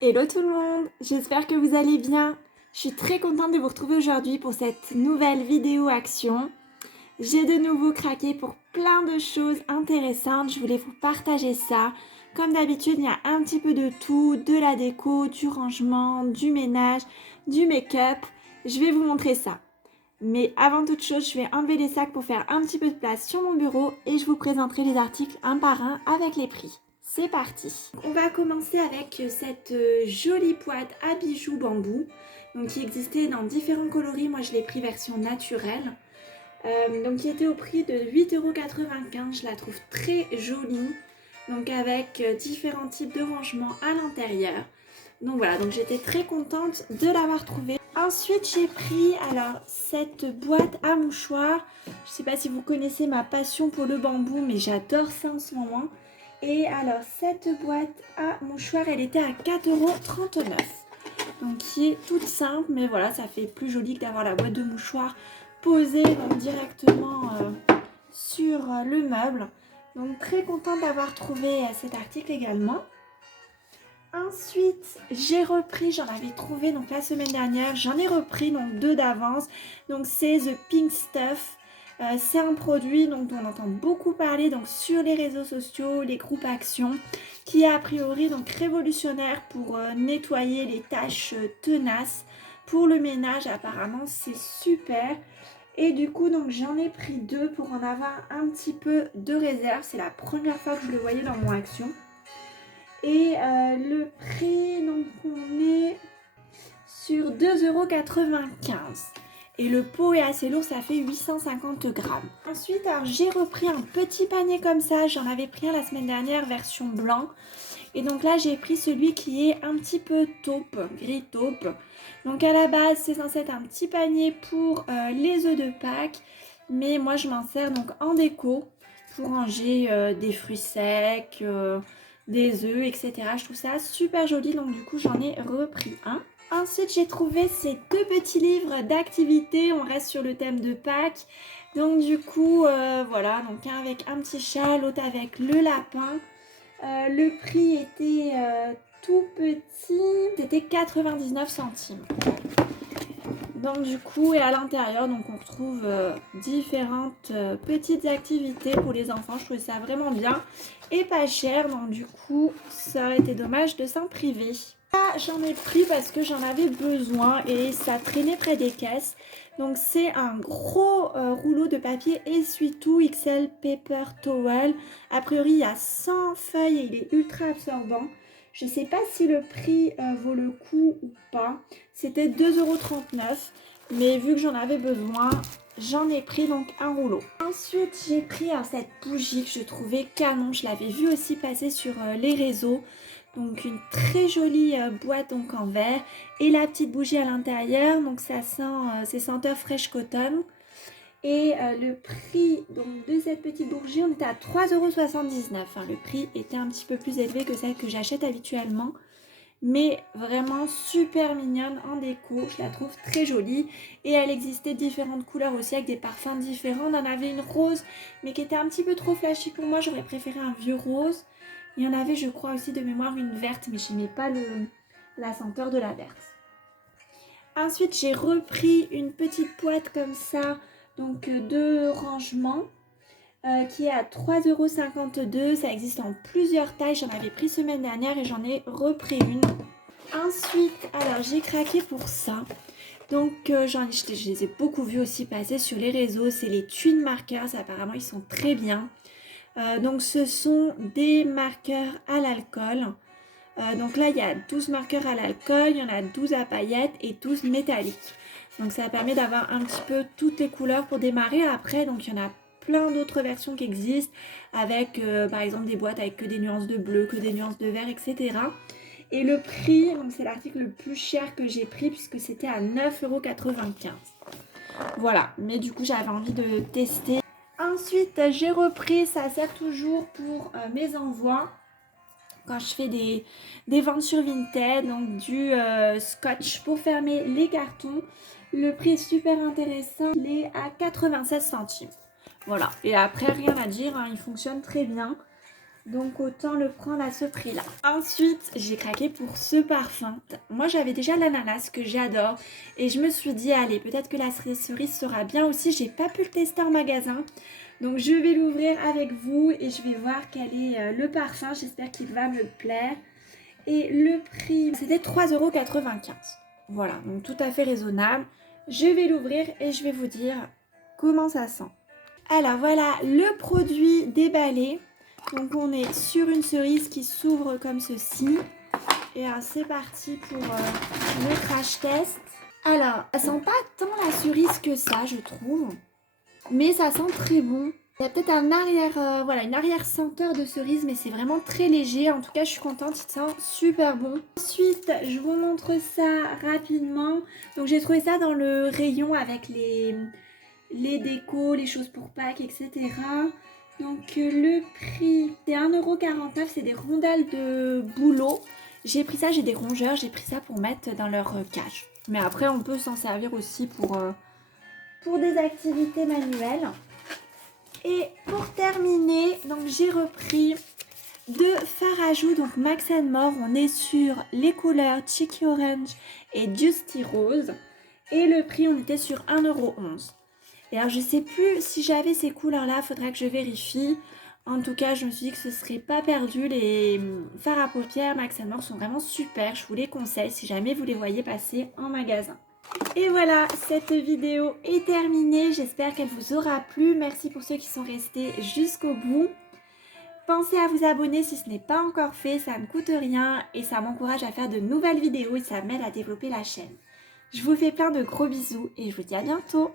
Hello tout le monde, j'espère que vous allez bien. Je suis très contente de vous retrouver aujourd'hui pour cette nouvelle vidéo action. J'ai de nouveau craqué pour plein de choses intéressantes, je voulais vous partager ça. Comme d'habitude, il y a un petit peu de tout, de la déco, du rangement, du ménage, du make-up. Je vais vous montrer ça. Mais avant toute chose, je vais enlever les sacs pour faire un petit peu de place sur mon bureau et je vous présenterai les articles un par un avec les prix. C'est parti. On va commencer avec cette jolie boîte à bijoux bambou, donc qui existait dans différents coloris. Moi, je l'ai pris version naturelle, donc qui était au prix de 8,95 €. Je la trouve très jolie, donc avec différents types de rangements à l'intérieur. Donc voilà, donc j'étais très contente de l'avoir trouvée. Ensuite, j'ai pris alors cette boîte à mouchoirs. Je ne sais pas si vous connaissez ma passion pour le bambou, mais j'adore ça en ce moment. Et alors, cette boîte à mouchoirs, elle était à 4,39 €. Donc, qui est toute simple, mais voilà, ça fait plus joli que d'avoir la boîte de mouchoirs posée donc, directement sur le meuble. Donc, très contente d'avoir trouvé cet article également. Ensuite, j'ai repris, j'en avais trouvé donc la semaine dernière, j'en ai repris donc 2 d'avance. Donc c'est The Pink Stuff. C'est un produit dont on entend beaucoup parler donc sur les réseaux sociaux, les groupes actions, qui est a priori donc révolutionnaire pour nettoyer les taches tenaces. Pour le ménage, apparemment, c'est super. Et du coup, donc j'en ai pris 2 pour en avoir un petit peu de réserve. C'est la première fois que je le voyais dans mon action. Et le prix, donc on est sur 2,95 €. Et le pot est assez lourd, ça fait 850 grammes. Ensuite, alors j'ai repris un petit panier comme ça. J'en avais pris un la semaine dernière, version blanc. Et donc là, j'ai pris celui qui est un petit peu taupe, gris taupe. Donc à la base, c'est censé être un petit panier pour les œufs de Pâques. Mais moi, je m'en sers donc en déco pour ranger des fruits secs, des œufs, etc. Je trouve ça super joli, donc du coup j'en ai repris un. Ensuite j'ai trouvé ces 2 petits livres d'activités, on reste sur le thème de Pâques. Donc du coup voilà, donc un avec un petit chat, l'autre avec le lapin. Le prix était tout petit, c'était 99 centimes. Donc du coup, et à l'intérieur, donc on retrouve différentes petites activités pour les enfants. Je trouvais ça vraiment bien et pas cher. Donc du coup, ça aurait été dommage de s'en priver. Là, j'en ai pris parce que j'en avais besoin et ça traînait près des caisses. Donc c'est un gros rouleau de papier essuie-tout XL Paper Towel. A priori, il y a 100 feuilles et il est ultra absorbant. Je ne sais pas si le prix vaut le coup ou pas. C'était 2,39 €. Mais vu que j'en avais besoin, j'en ai pris donc un rouleau. Ensuite, j'ai pris cette bougie que je trouvais canon. Je l'avais vue aussi passer sur les réseaux. Donc une très jolie boîte donc en verre. Et la petite bougie à l'intérieur. Donc ça sent, c'est senteur Fresh Cotton. Et le prix donc, de cette petite bougie, on était à 3,79 €. Le prix était un petit peu plus élevé que celle que j'achète habituellement. Mais vraiment super mignonne en déco. Je la trouve très jolie. Et elle existait différentes couleurs aussi avec des parfums différents. On en avait une rose mais qui était un petit peu trop flashy pour moi. J'aurais préféré un vieux rose. Il y en avait je crois aussi de mémoire une verte mais je n'aimais pas la senteur de la verte. Ensuite j'ai repris une petite boîte comme ça. Donc de rangement qui est à 3,52 €. Ça existe en plusieurs tailles. J'en avais pris semaine dernière et j'en ai repris une. Ensuite, alors j'ai craqué pour ça. Donc je les ai beaucoup vus aussi passer sur les réseaux. C'est les Twin Markers. Apparemment, ils sont très bien. Donc ce sont des marqueurs à l'alcool. Donc là, il y a 12 marqueurs à l'alcool, il y en a 12 à paillettes et 12 métalliques. Donc ça permet d'avoir un petit peu toutes les couleurs pour démarrer. Après, donc il y en a plein d'autres versions qui existent avec par exemple des boîtes avec que des nuances de bleu, que des nuances de vert, etc. Et le prix, donc c'est l'article le plus cher que j'ai pris puisque c'était à 9,95 €. Voilà, mais du coup j'avais envie de tester. Ensuite, j'ai repris, ça sert toujours pour mes envois. Quand je fais des ventes sur Vinted, donc du scotch pour fermer les cartons. Le prix est super intéressant, il est à 96 centimes. Voilà, et après rien à dire, hein, il fonctionne très bien. Donc autant le prendre à ce prix-là. Ensuite, j'ai craqué pour ce parfum. Moi, j'avais déjà l'ananas que j'adore. Et je me suis dit, allez, peut-être que la cerise sera bien aussi. J'ai pas pu le tester en magasin. Donc je vais l'ouvrir avec vous et je vais voir quel est le parfum. J'espère qu'il va me plaire. Et le prix, c'était 3,95 €. Voilà, donc tout à fait raisonnable. Je vais l'ouvrir et je vais vous dire comment ça sent. Alors voilà le produit déballé. Donc on est sur une cerise qui s'ouvre comme ceci. Et alors c'est parti pour le crash test. Alors, ça sent pas tant la cerise que ça, je trouve. Mais ça sent très bon. Il y a peut-être un arrière, voilà, une arrière senteur de cerise, mais c'est vraiment très léger. En tout cas, je suis contente, il sent super bon. Ensuite, je vous montre ça rapidement. Donc j'ai trouvé ça dans le rayon avec les décos, les choses pour Pâques, etc. Donc le prix, c'est 1,49 €, c'est des rondelles de bouleau. J'ai pris ça, j'ai des rongeurs, j'ai pris ça pour mettre dans leur cage. Mais après, on peut s'en servir aussi pour des activités manuelles. Et pour terminer, donc j'ai repris de fard à joues, donc Max More. On est sur les couleurs Cheeky Orange et Justy Rose. Et le prix, on était sur 1,11 €. Et alors, je sais plus si j'avais ces couleurs-là, faudra que je vérifie. En tout cas, je me suis dit que ce serait pas perdu. Les fards à paupières Max More sont vraiment super. Je vous les conseille si jamais vous les voyez passer en magasin. Et voilà, cette vidéo est terminée. J'espère qu'elle vous aura plu. Merci pour ceux qui sont restés jusqu'au bout. Pensez à vous abonner si ce n'est pas encore fait, ça ne coûte rien et ça m'encourage à faire de nouvelles vidéos et ça m'aide à développer la chaîne. Je vous fais plein de gros bisous et je vous dis à bientôt.